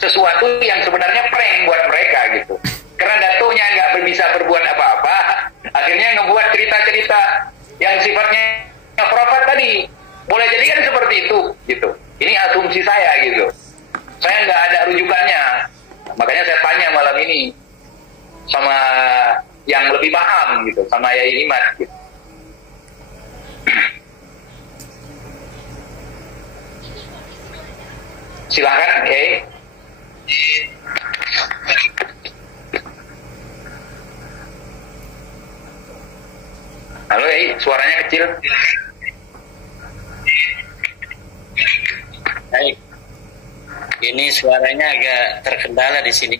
sesuatu yang sebenarnya prank buat mereka gitu. Karena datunya nggak bisa berbuat apa-apa, akhirnya ngebuat cerita-cerita yang sifatnya profet tadi. Boleh jadi kan seperti itu gitu. Ini asumsi saya gitu. Saya nggak ada rujukannya. Makanya saya tanya malam ini sama yang lebih paham gitu, sama Yai Imat gitu. Silahkan, Yai. Halo, Yai, suaranya kecil. Baik. Ini suaranya agak terkendala di sini.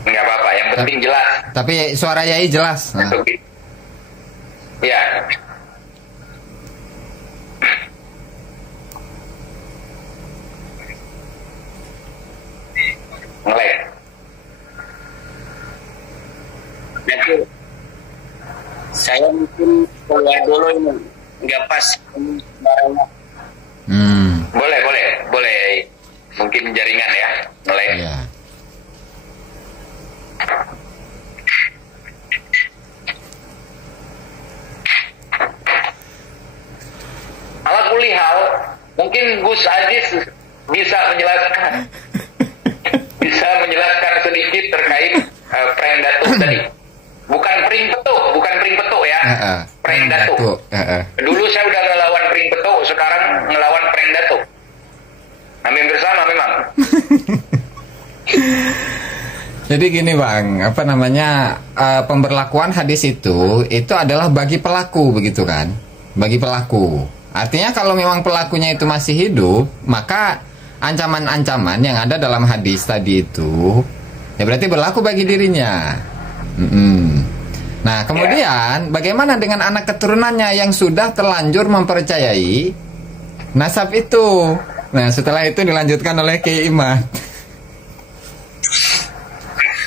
Nggak apa-apa, yang penting jelas. Tapi suara Yai jelas. Nah. Ya. Ngelek. Jadi saya mungkin keluar dulu ini nggak pas barangnya. Boleh. Mungkin jaringan ya, ngelek. Ya. Ala kulihal, mungkin Gus Aziz bisa menjelaskan sedikit terkait prank datuk tadi. Bukan pring petuk ya. Prank datuk. Dulu saya udah ngelawan pring petuk, sekarang ngelawan prank datuk. Hampir sama memang. Jadi gini Bang, apa namanya, pemberlakuan hadis itu adalah bagi pelaku begitu kan? Bagi pelaku. Artinya kalau memang pelakunya itu masih hidup, maka ancaman-ancaman yang ada dalam hadis tadi itu ya berarti berlaku bagi dirinya. Nah kemudian bagaimana dengan anak keturunannya yang sudah terlanjur mempercayai nasab itu? Nah setelah itu dilanjutkan oleh Kiai Imat.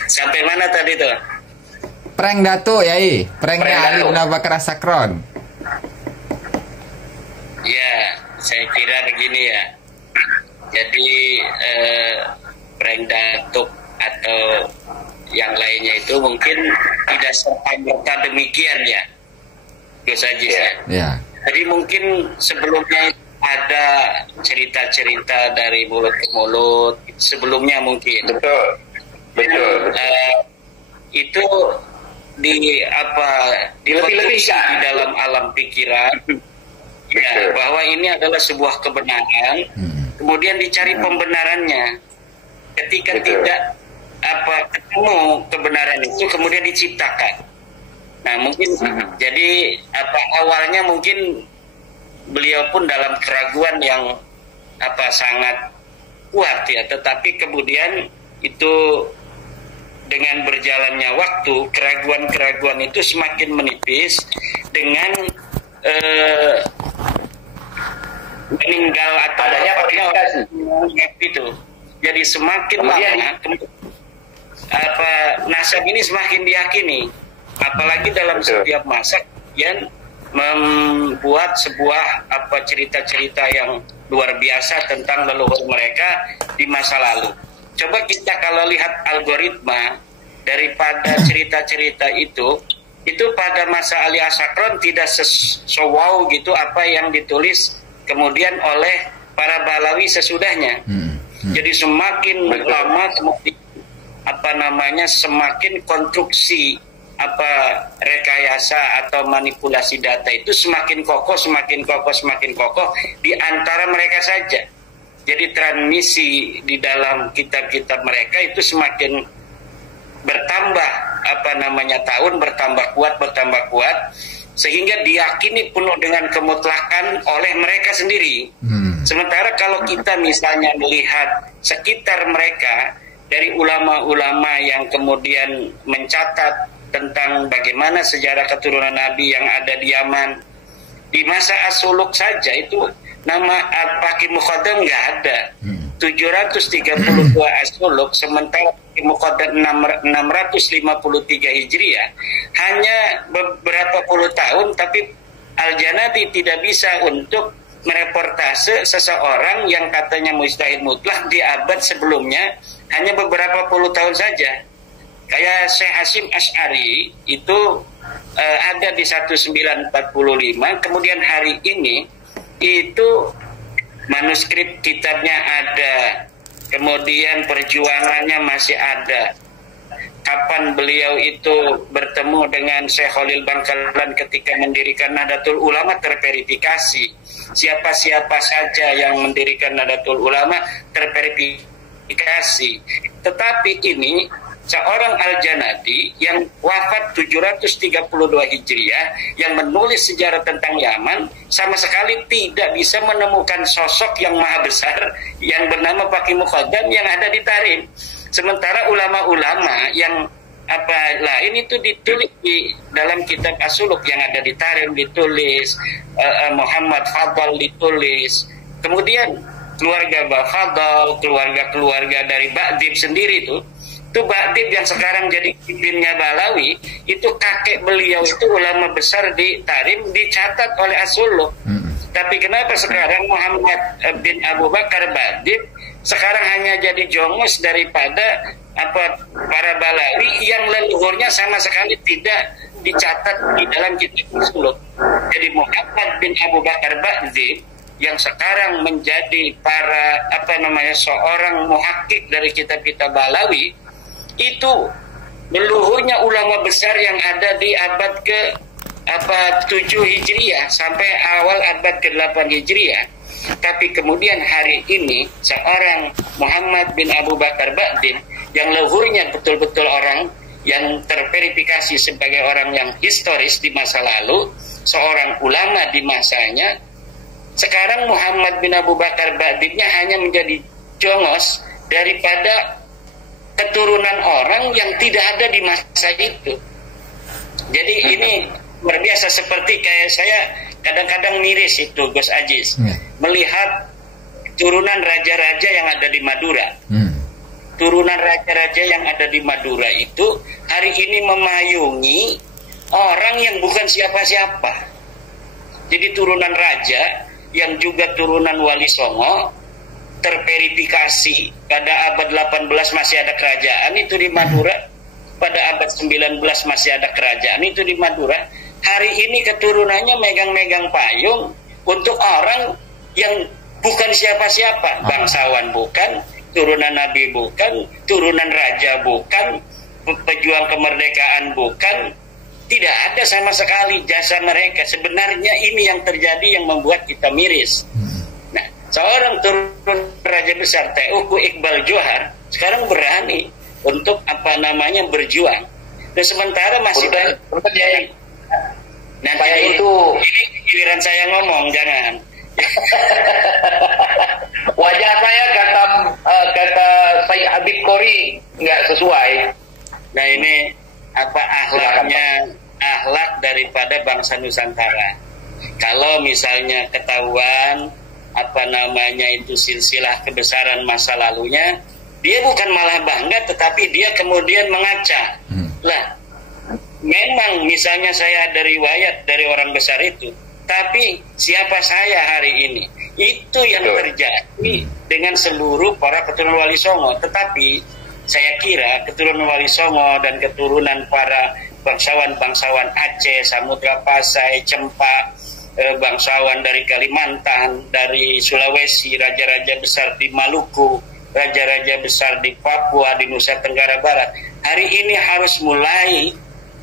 Sampai mana tadi tuh? Prank datuk Yai, pranknya Ali bin Abu Bakar As-Sakron. Ya, saya kira begini ya. Jadi prank datuk atau yang lainnya itu mungkin tidak serta-merta demikian ya, Gus Aziz ya. Ya. Jadi mungkin sebelumnya ada cerita-cerita dari mulut ke mulut sebelumnya mungkin. Betul. Itu dilebih-lebihkan di dalam alam pikiran. Ya, bahwa ini adalah sebuah kebenaran, kemudian dicari pembenarannya. Ketika tidak ketemu kebenaran itu, kemudian diciptakan. Nah, mungkin jadi awalnya mungkin beliau pun dalam keraguan yang sangat kuat ya, tetapi kemudian itu dengan berjalannya waktu, keraguan-keraguan itu semakin menipis dengan meninggal atau adanya verifikasi itu. Jadi semakin lama nasab ini semakin diyakini, apalagi dalam setiap masa yang membuat sebuah cerita-cerita yang luar biasa tentang leluhur mereka di masa lalu. Coba kita kalau lihat algoritma daripada cerita-cerita itu pada masa Ali As-Sakron tidak wow gitu apa yang ditulis kemudian oleh para Balawi sesudahnya. Jadi semakin lama kemudian semakin konstruksi rekayasa atau manipulasi data itu semakin kokoh di antara mereka saja. Jadi transmisi di dalam kitab-kitab mereka itu semakin bertambah tahun bertambah kuat sehingga diyakini penuh dengan kemutlakan oleh mereka sendiri. Sementara kalau kita misalnya melihat sekitar mereka dari ulama-ulama yang kemudian mencatat tentang bagaimana sejarah keturunan Nabi yang ada di Yaman di masa As-Suluk saja itu nama Al-Faqih Muqaddam nggak ada. 732 As-Suluk, sementara Muqaddam 653 Hijriah hanya beberapa puluh tahun, tapi Al-Janabi tidak bisa untuk mereportase seseorang yang katanya mujtahid mutlak di abad sebelumnya hanya beberapa puluh tahun saja. Kayak Syekh Hasyim Asy'ari itu ada di 1945, kemudian hari ini itu manuskrip kitabnya ada, kemudian perjuangannya masih ada. Kapan beliau itu bertemu dengan Syekh Khalil Bangkalan ketika mendirikan Nahdlatul Ulama terverifikasi. Siapa-siapa saja yang mendirikan Nahdlatul Ulama terverifikasi. Tetapi ini seorang Al-Janadi yang wafat 732 Hijriah yang menulis sejarah tentang Yaman sama sekali tidak bisa menemukan sosok yang maha besar yang bernama Faqih Muqaddam yang ada di Tarim. Sementara ulama-ulama yang lain itu ditulis di dalam kitab As-Suluk yang ada di Tarim ditulis, Muhammad Fadl ditulis, kemudian keluarga Bafadl, keluarga-keluarga dari Ba'dib sendiri itu Ba'dib yang sekarang jadi pimpinnya Balawi, itu kakek beliau itu ulama besar di Tarim dicatat oleh As-Suluk. Tapi kenapa sekarang Muhammad bin Abu Bakar Ba'dib sekarang hanya jadi jongos daripada para Balawi yang leluhurnya sama sekali tidak dicatat di dalam kitab As-Suluk. Jadi Muhammad bin Abu Bakar Ba'dib yang sekarang menjadi seorang muhakkik dari kitab-kitab Balawi, itu leluhurnya ulama besar yang ada di abad ke-7 Hijriah sampai awal abad ke-8 Hijriah. Tapi kemudian hari ini seorang Muhammad bin Abu Bakar Ba'dib yang leluhurnya betul-betul orang yang terverifikasi sebagai orang yang historis di masa lalu, seorang ulama di masanya, sekarang Muhammad bin Abu Bakar Ba'dibnya hanya menjadi jongos daripada keturunan orang yang tidak ada di masa itu. Jadi ini luar biasa, seperti kayak saya kadang-kadang miris itu Gus Aziz melihat turunan raja-raja yang ada di Madura. Turunan raja-raja yang ada di Madura itu hari ini memayungi orang yang bukan siapa-siapa. Jadi turunan raja yang juga turunan Wali Songo terverifikasi pada abad 18 masih ada kerajaan itu di Madura, pada abad 19 masih ada kerajaan itu di Madura. Hari ini keturunannya megang-megang payung untuk orang yang bukan siapa-siapa, bangsawan bukan, turunan nabi bukan, turunan raja bukan, pejuang kemerdekaan bukan, tidak ada sama sekali jasa mereka. Sebenarnya ini yang terjadi yang membuat kita miris. Seorang turun raja besar Teuku Iqbal Johar sekarang berani untuk berjuang. Dan sementara masih banyak. Nanti ini giliran saya ngomong, jangan. Wajah saya kata Sayyid Habib Qori nggak sesuai. Nah ini akhlak daripada bangsa Nusantara. Kalau misalnya ketahuan itu silsilah kebesaran masa lalunya, dia bukan malah bangga, tetapi dia kemudian mengaca. Lah, memang misalnya saya ada riwayat dari orang besar itu, tapi siapa saya hari ini? Itu yang terjadi dengan seluruh para keturunan Wali Songo. Tetapi saya kira keturunan Wali Songo dan keturunan para bangsawan-bangsawan Aceh, Samudra Pasai, Cempa, bangsawan dari Kalimantan, dari Sulawesi, raja-raja besar di Maluku, raja-raja besar di Papua, di Nusa Tenggara Barat, hari ini harus mulai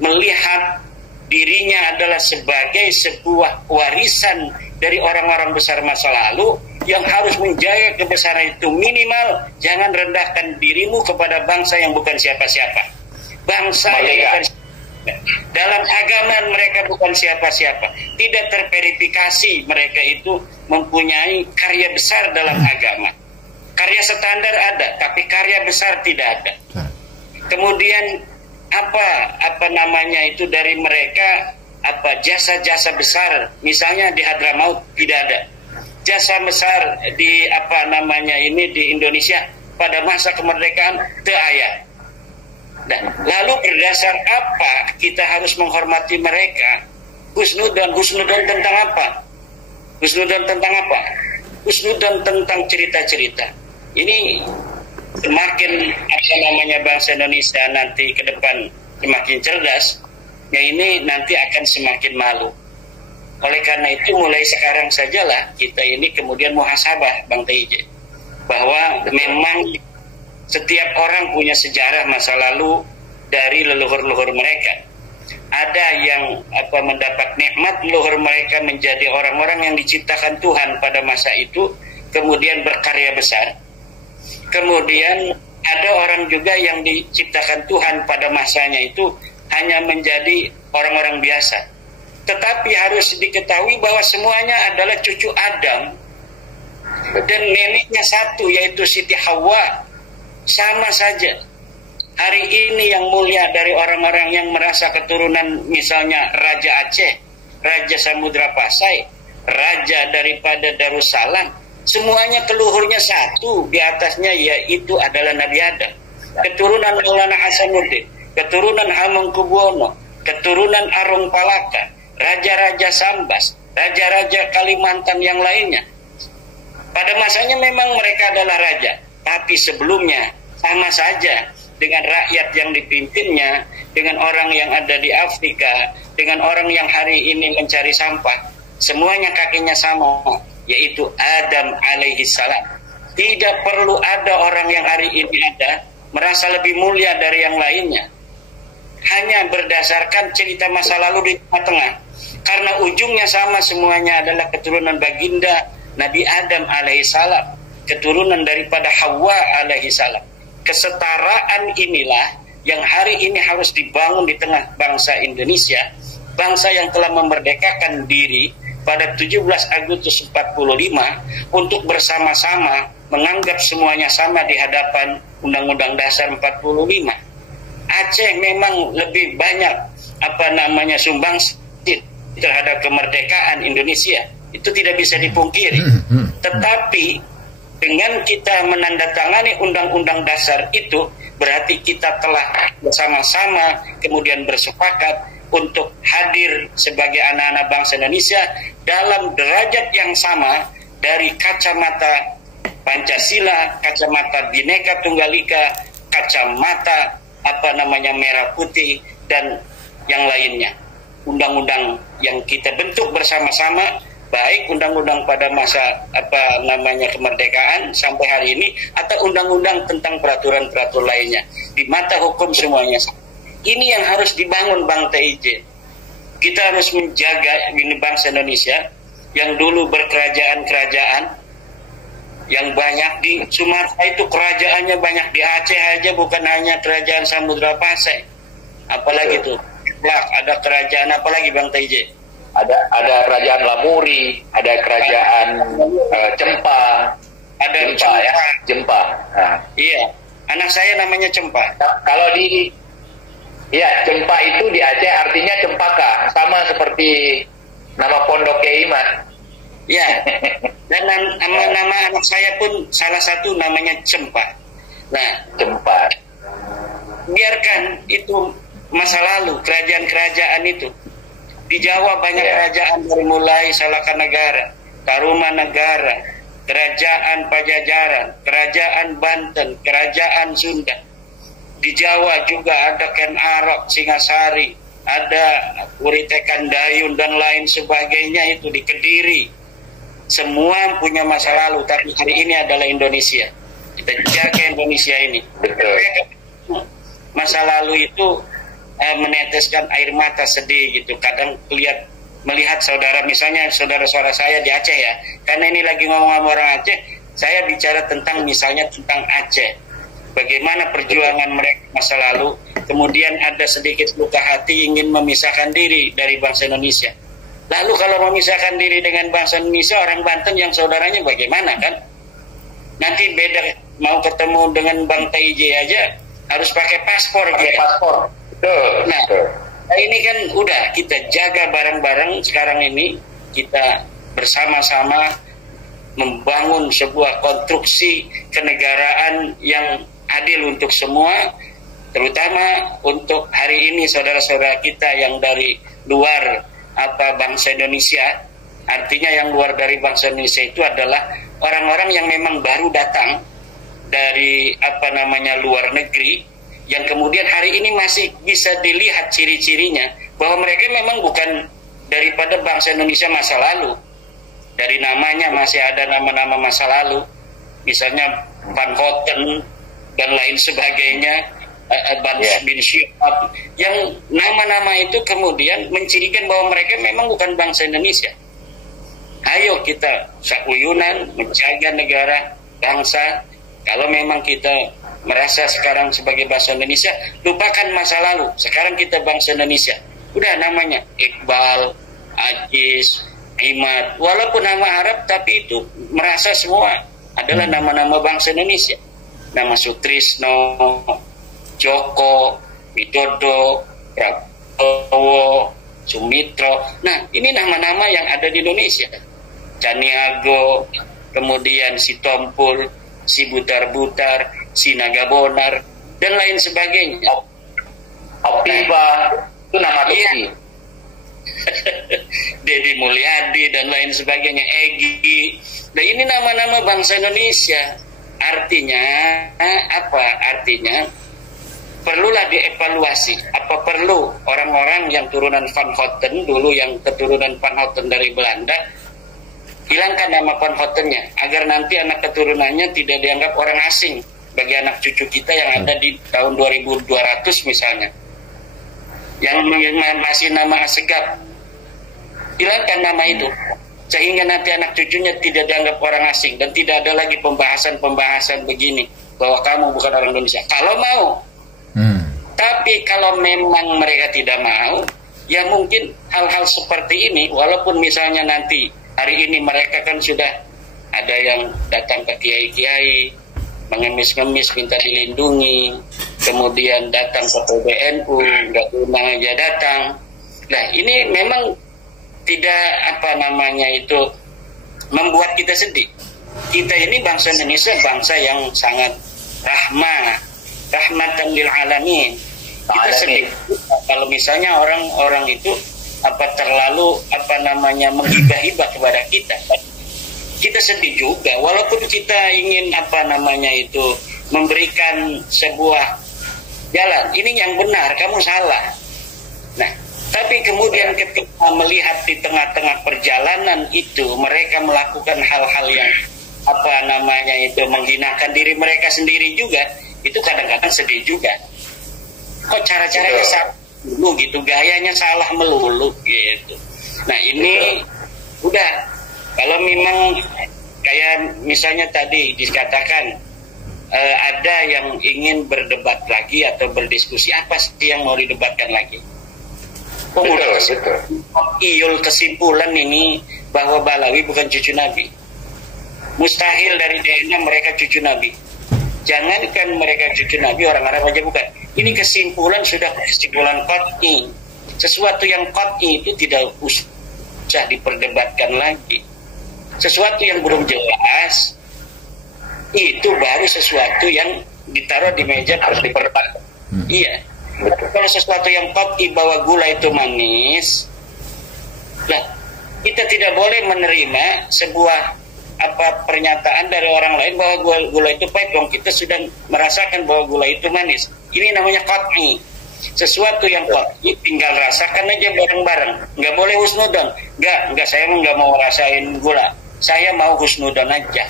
melihat dirinya adalah sebagai sebuah warisan dari orang-orang besar masa lalu yang harus menjaga kebesaran itu. Minimal jangan rendahkan dirimu kepada bangsa yang bukan siapa-siapa, bangsa yang dalam agama mereka bukan siapa-siapa, tidak terverifikasi, mereka itu mempunyai karya besar dalam agama. Karya standar ada, tapi karya besar tidak ada. Kemudian itu dari mereka jasa-jasa besar, misalnya di Hadramaut tidak ada. Jasa besar di di Indonesia pada masa kemerdekaan teu aya. Nah, lalu berdasar apa kita harus menghormati mereka? Husnudon tentang apa? Husnudzon tentang apa? Husnudzon tentang cerita-cerita. Ini semakin apa namanya bangsa Indonesia nanti ke depan semakin cerdas, ya ini nanti akan semakin malu. Oleh karena itu mulai sekarang sajalah kita ini kemudian muhasabah, Bang TJ, bahwa memang setiap orang punya sejarah masa lalu dari leluhur-leluhur mereka. Ada yang mendapat nikmat leluhur mereka menjadi orang-orang yang diciptakan Tuhan pada masa itu, kemudian berkarya besar. Kemudian ada orang juga yang diciptakan Tuhan pada masanya itu hanya menjadi orang-orang biasa. Tetapi harus diketahui bahwa semuanya adalah cucu Adam dan neneknya satu, yaitu Siti Hawa. Sama saja. Hari ini yang mulia dari orang-orang yang merasa keturunan misalnya Raja Aceh, Raja Samudra Pasai, Raja daripada Darussalam, semuanya keluhurnya satu, di atasnya yaitu adalah Nabi Adam. Keturunan Maulana Hasanuddin, keturunan Hamengkubuwono, keturunan Arung Palaka, Raja-Raja Sambas, Raja-Raja Kalimantan yang lainnya. Pada masanya memang mereka adalah raja, tapi sebelumnya sama saja dengan rakyat yang dipimpinnya, dengan orang yang ada di Afrika, dengan orang yang hari ini mencari sampah. Semuanya kakinya sama, yaitu Adam alaihi salam. Tidak perlu ada orang yang hari ini ada merasa lebih mulia dari yang lainnya. Hanya berdasarkan cerita masa lalu di tengah-tengah. Karena ujungnya sama, semuanya adalah keturunan baginda Nabi Adam alaihi salam, keturunan daripada Hawa alaihi salam. Kesetaraan inilah yang hari ini harus dibangun di tengah bangsa Indonesia, bangsa yang telah memerdekakan diri pada 17 Agustus 45 untuk bersama-sama menganggap semuanya sama di hadapan Undang-Undang Dasar 45. Aceh memang lebih banyak sumbangsi terhadap kemerdekaan Indonesia, itu tidak bisa dipungkiri. Tetapi dengan kita menandatangani Undang-Undang Dasar itu, berarti kita telah bersama-sama kemudian bersepakat untuk hadir sebagai anak-anak bangsa Indonesia dalam derajat yang sama dari kacamata Pancasila, kacamata Bhinneka Tunggal Ika, kacamata merah putih dan yang lainnya. Undang-undang yang kita bentuk bersama-sama, baik undang-undang pada masa kemerdekaan sampai hari ini atau undang-undang tentang peraturan-peraturan lainnya, di mata hukum semuanya. Ini yang harus dibangun, Bang TIJ. Kita harus menjaga ini bangsa Indonesia yang dulu berkerajaan-kerajaan yang banyak di Sumatera, itu kerajaannya banyak. Di Aceh aja bukan hanya kerajaan Samudra Pasai, apalagi tuh ada kerajaan apalagi, Bang TIJ? Ada kerajaan Lamuri, ada kerajaan Cempa, ada Cempa ya, Cempa. Nah. Iya, anak saya namanya Cempa. Kalau Cempa itu di Aceh artinya cempaka, sama seperti nama pondok Kiai Mas. Iya. Dan nama anak saya pun salah satu namanya Cempa. Nah, Cempa. Biarkan itu masa lalu, kerajaan-kerajaan itu. Di Jawa banyak kerajaan dari mulai Salakanegara, Tarumanegara, Kerajaan Pajajaran, Kerajaan Banten, Kerajaan Sunda. Di Jawa juga ada Ken Arok, Singasari, ada Uritekan Dayun dan lain sebagainya, itu di Kediri. Semua punya masa lalu, tapi hari ini adalah Indonesia. Kita jaga Indonesia ini. Betul. Masa lalu itu meneteskan air mata sedih gitu. Kadang melihat saudara, misalnya saudara-saudara saya di Aceh ya, karena ini lagi ngomong sama orang Aceh, saya bicara tentang misalnya tentang Aceh, bagaimana perjuangan mereka masa lalu, kemudian ada sedikit luka hati ingin memisahkan diri dari bangsa Indonesia. Lalu kalau memisahkan diri dengan bangsa Indonesia, orang Banten yang saudaranya bagaimana kan? Nanti beda, mau ketemu dengan Bang TIJ aja harus pakai paspor. Paspor. Nah, ini kan udah kita jaga bareng-bareng. Sekarang ini kita bersama-sama membangun sebuah konstruksi kenegaraan yang adil untuk semua, terutama untuk hari ini saudara-saudara kita yang dari luar bangsa Indonesia, Artinya yang luar dari bangsa Indonesia itu adalah orang-orang yang memang baru datang dari luar negeri, yang kemudian hari ini masih bisa dilihat ciri-cirinya bahwa mereka memang bukan daripada bangsa Indonesia masa lalu. Dari namanya masih ada nama-nama masa lalu, misalnya Van Houten dan lain sebagainya, bin Syihab, yang nama-nama itu kemudian mencirikan bahwa mereka memang bukan bangsa Indonesia. Ayo kita sakuyunan menjaga negara, bangsa. Kalau memang kita merasa sekarang sebagai bangsa Indonesia, lupakan masa lalu. Sekarang kita bangsa Indonesia. Udah namanya Iqbal, Ajis, Imad, walaupun nama Arab, tapi itu merasa semua adalah nama-nama bangsa Indonesia. Nama Sutrisno, Joko, Widodo, Prabowo, Sumitro. Nah, ini nama-nama yang ada di Indonesia. Caniago, kemudian si Tompul, si Butar-Butar, si Nagabonar, dan lain sebagainya. Optiba, itu nama Tuki. Dedi Mulyadi dan lain sebagainya, Egi. Nah, ini nama-nama bangsa Indonesia. Artinya apa? Artinya perlulah dievaluasi. Apa perlu orang-orang yang turunan Van Houten dulu, yang keturunan Van Houten dari Belanda, hilangkan nama Van Houtennya agar nanti anak keturunannya tidak dianggap orang asing bagi anak cucu kita yang ada di tahun 2200 misalnya, yang masih nama Assegaf. Hilangkan nama itu sehingga nanti anak cucunya tidak dianggap orang asing dan tidak ada lagi pembahasan begini bahwa kamu bukan orang Indonesia. Kalau mau, tapi kalau memang mereka tidak mau, ya mungkin hal-hal seperti ini, walaupun misalnya nanti hari ini mereka kan sudah ada yang datang ke kiai-kiai mengemis-ngemis minta dilindungi, kemudian datang ke PBNU nggak undang aja datang. Nah, ini memang tidak itu membuat kita sedih. Kita ini bangsa Indonesia, bangsa yang sangat rahmatan lil alamin. Kita sedih kalau misalnya orang-orang itu terlalu menghibah-hibah kepada kita. Kita sedih juga, walaupun kita ingin memberikan sebuah jalan. Ini yang benar, kamu salah. Nah, tapi kemudian ketika melihat di tengah-tengah perjalanan itu mereka melakukan hal-hal yang menghinakan diri mereka sendiri juga, itu kadang-kadang sedih juga. Kok cara-caranya salah dulu gitu, gayanya salah melulu gitu. Nah, ini udah, kalau memang kayak misalnya tadi dikatakan ada yang ingin berdebat lagi atau berdiskusi, apa sih yang mau didebatkan lagi? Kesimpulan ini bahwa Balawi bukan cucu Nabi. Mustahil dari DNA mereka cucu Nabi. Jangankan mereka cucu Nabi, orang Arab aja bukan. Ini kesimpulan, sudah kesimpulan qat'i. Sesuatu yang qat'i itu tidak usah diperdebatkan lagi. Sesuatu yang belum jelas itu baru sesuatu yang ditaruh di meja harus diperdebatkan. Iya. Kalau sesuatu yang qat'i bahwa gula itu manis, lah kita tidak boleh menerima sebuah pernyataan dari orang lain bahwa gula itu pahit, dong kita sudah merasakan bahwa gula itu manis. Ini namanya qat'i. Sesuatu yang qat'i tinggal rasakan aja bareng-bareng. Nggak boleh husnudon. Nggak, saya nggak mau rasain gula. Saya mau husnudon aja.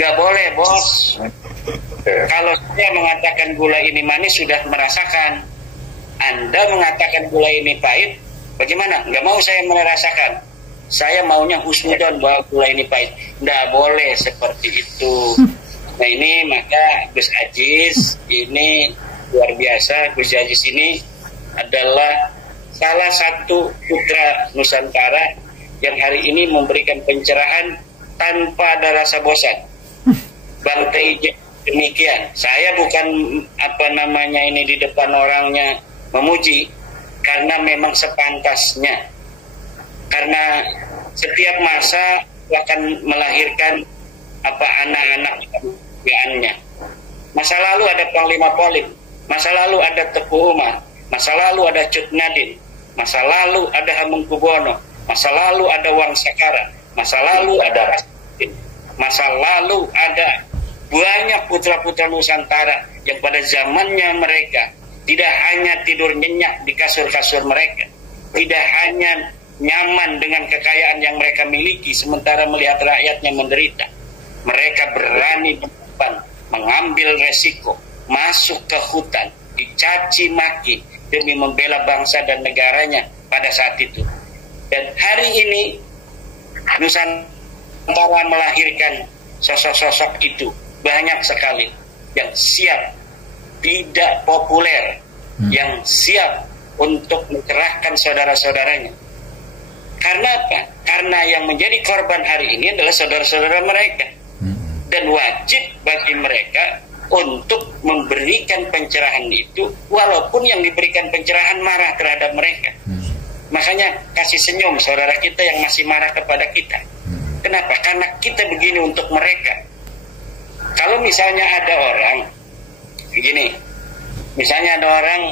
Nggak boleh, bos. Kalau saya mengatakan gula ini manis, sudah merasakan. Anda mengatakan gula ini pahit, bagaimana? Nggak mau saya merasakan. Saya maunya husnudon bahwa gula ini pahit. Nggak boleh seperti itu. Nah, ini maka Gus Ajis ini luar biasa. Gus Ajis ini adalah salah satu putra Nusantara yang hari ini memberikan pencerahan tanpa ada rasa bosan. Bang Teja demikian. Saya bukan ini di depan orangnya memuji, karena memang sepantasnya. Karena setiap masa akan melahirkan anak-anak kemudiannya. Masa lalu ada Panglima Polim, masa lalu ada Teguh Umar, masa lalu ada Cut Nadin, masa lalu ada Hamengkubuwono, masa lalu ada Wangsakara, masa lalu ada Rasputin, masa lalu ada banyak putra-putra Nusantara yang pada zamannya mereka tidak hanya tidur nyenyak di kasur-kasur mereka, tidak hanya nyaman dengan kekayaan yang mereka miliki sementara melihat rakyatnya menderita. Mereka berani berkorban, mengambil resiko, masuk ke hutan, dicaci maki demi membela bangsa dan negaranya pada saat itu. Dan hari ini Nusantara melahirkan sosok-sosok itu banyak sekali yang siap, tidak populer, yang siap untuk mencerahkan saudara-saudaranya. Karena apa? Karena yang menjadi korban hari ini adalah saudara-saudara mereka. Dan wajib bagi mereka untuk memberikan pencerahan itu, walaupun yang diberikan pencerahan marah terhadap mereka. Makanya kasih senyum saudara kita yang masih marah kepada kita. Kenapa? Karena kita begini untuk mereka. Kalau misalnya ada orang begini, misalnya ada orang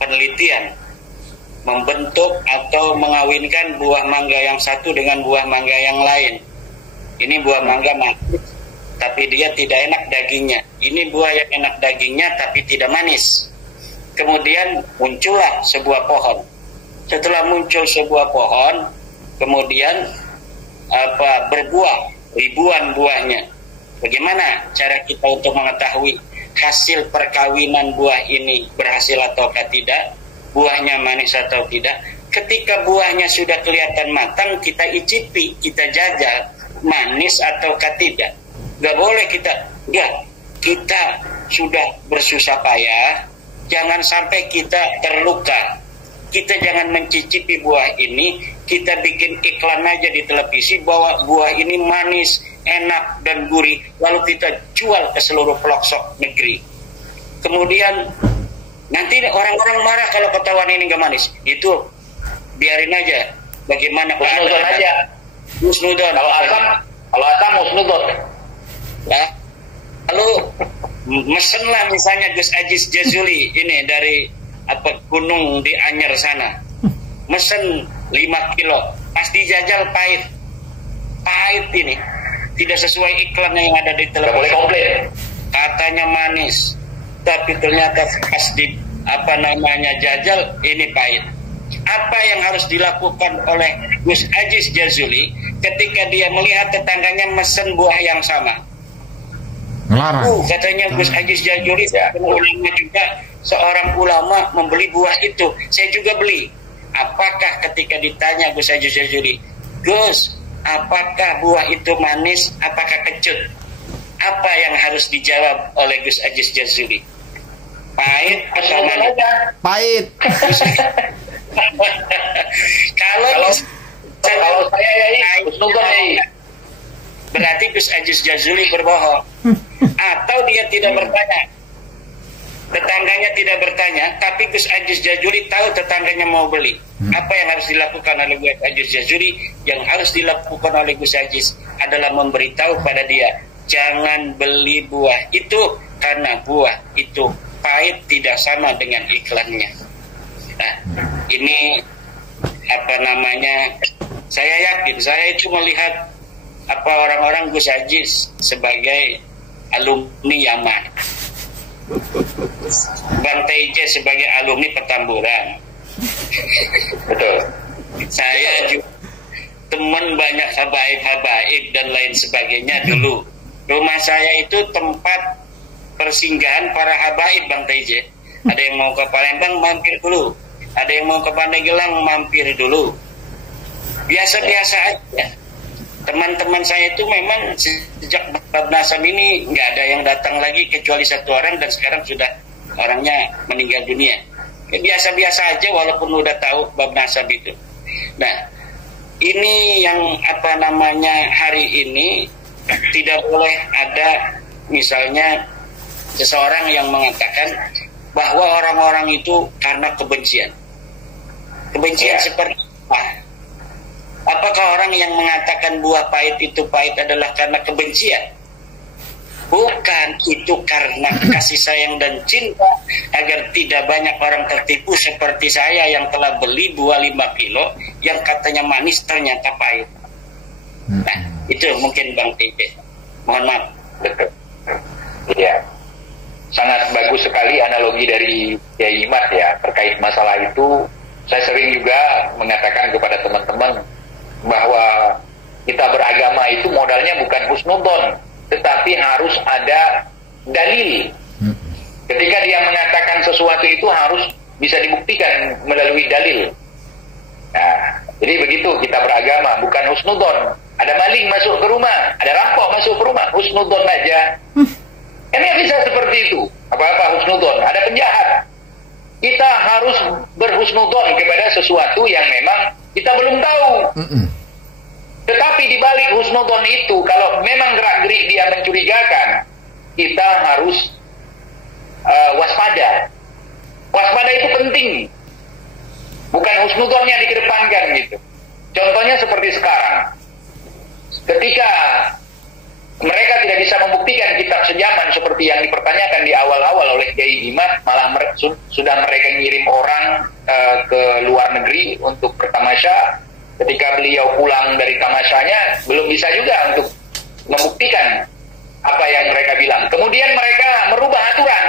penelitian membentuk atau mengawinkan buah mangga yang satu dengan buah mangga yang lain. Ini buah mangga manis, tapi dia tidak enak dagingnya. Ini buah yang enak dagingnya, tapi tidak manis. Kemudian muncullah sebuah pohon. Setelah muncul sebuah pohon, kemudian berbuah ribuan buahnya. Bagaimana cara kita untuk mengetahui hasil perkawinan buah ini berhasil ataukah tidak, buahnya manis atau tidak? Ketika buahnya sudah kelihatan matang, kita icipi, kita jajal, manis ataukah tidak. Gak boleh kita sudah bersusah payah, jangan sampai kita terluka. Kita jangan mencicipi buah ini, kita bikin iklan aja di televisi bahwa buah ini manis, enak dan gurih, lalu kita jual ke seluruh pelosok negeri. Kemudian nanti orang-orang marah kalau ketahuan ini gak manis. Itu biarin aja. Bagaimana Husnudon aja. Husnudon. Kalau asam husnudon. Nah, lalu mesenlah misalnya Gus Aziz Jazuli ini dari gunung di Anyer sana, mesen 5 kilo, pasti jajal pahit ini, tidak sesuai iklan yang ada di televisi. Boleh komplain. Katanya manis, tapi ternyata pas di jajal ini pahit. Apa yang harus dilakukan oleh Gus Aziz Jazuli ketika dia melihat tetangganya mesen buah yang sama? Melarang. Katanya Gus Aziz Jazuli ulama juga, seorang ulama membeli buah itu, saya juga beli. Apakah ketika ditanya Gus Aziz Jazuli, Gus, apakah buah itu manis, apakah kecut? Apa yang harus dijawab oleh Gus Aziz Jazuli? Pahit atau manis? Pahit. Kalau saya berarti Gus Aziz Jazuli berbohong. Atau dia tidak bertanya, tetangganya tidak bertanya, tapi Gus Aziz Jazuli tahu tetangganya mau beli. Apa yang harus dilakukan oleh Gus Aziz Jazuli? Yang harus dilakukan oleh Gus Aziz adalah memberitahu pada dia, jangan beli buah itu karena buah itu pahit, tidak sama dengan iklannya. Nah, ini saya yakin, saya itu melihat orang-orang Gus Aziz sebagai alumni Yaman, Bang TJ sebagai alumni Petamburan. Betul. Saya juga teman banyak habaib dan lain sebagainya dulu. Rumah saya itu tempat persinggahan para habaib, Bang TJ. Ada yang mau ke Palembang mampir dulu, ada yang mau ke Pandeglang mampir dulu. Biasa-biasa aja. Teman-teman saya itu memang sejak Bab Nasam ini nggak ada yang datang lagi kecuali satu orang, dan sekarang sudah orangnya meninggal dunia. Ya, biasa-biasa aja walaupun udah tahu Bab Nasam itu. Nah, ini yang hari ini tidak boleh ada misalnya seseorang yang mengatakan bahwa orang-orang itu karena kebencian. Kebencian seperti apa? Apakah orang yang mengatakan buah pahit itu pahit adalah karena kebencian? Bukan, itu karena kasih sayang dan cinta agar tidak banyak orang tertipu seperti saya yang telah beli buah 5 kilo yang katanya manis ternyata pahit. Nah, itu mungkin Bang TJ. Mohon maaf. Betul. Iya. Sangat bagus sekali analogi dari Kiai Imat ya terkait masalah itu. Saya sering juga mengatakan kepada teman-teman bahwa kita beragama itu modalnya bukan husnudon, tetapi harus ada dalil. Ketika dia mengatakan sesuatu itu harus bisa dibuktikan melalui dalil. Nah, jadi begitu kita beragama, bukan husnudon. Ada maling masuk ke rumah, ada rampok masuk ke rumah, husnudon aja. Kan nggak bisa seperti itu. Apa-apa husnudon, ada penjahat. Kita harus berhusnudon kepada sesuatu yang memang kita belum tahu. Tetapi di balik husnudon itu, kalau memang gerak-gerik dia mencurigakan, kita harus waspada. Waspada itu penting. Bukan husnudonnya dikedepankan gitu. Contohnya seperti sekarang. Ketika mereka tidak bisa membuktikan kitab sejaman seperti yang dipertanyakan di awal-awal oleh Kiai Imat, malah sudah mereka ngirim orang ke luar negeri untuk bertamasya. Ketika beliau pulang dari tamasyanya, belum bisa juga untuk membuktikan apa yang mereka bilang. Kemudian mereka merubah aturan.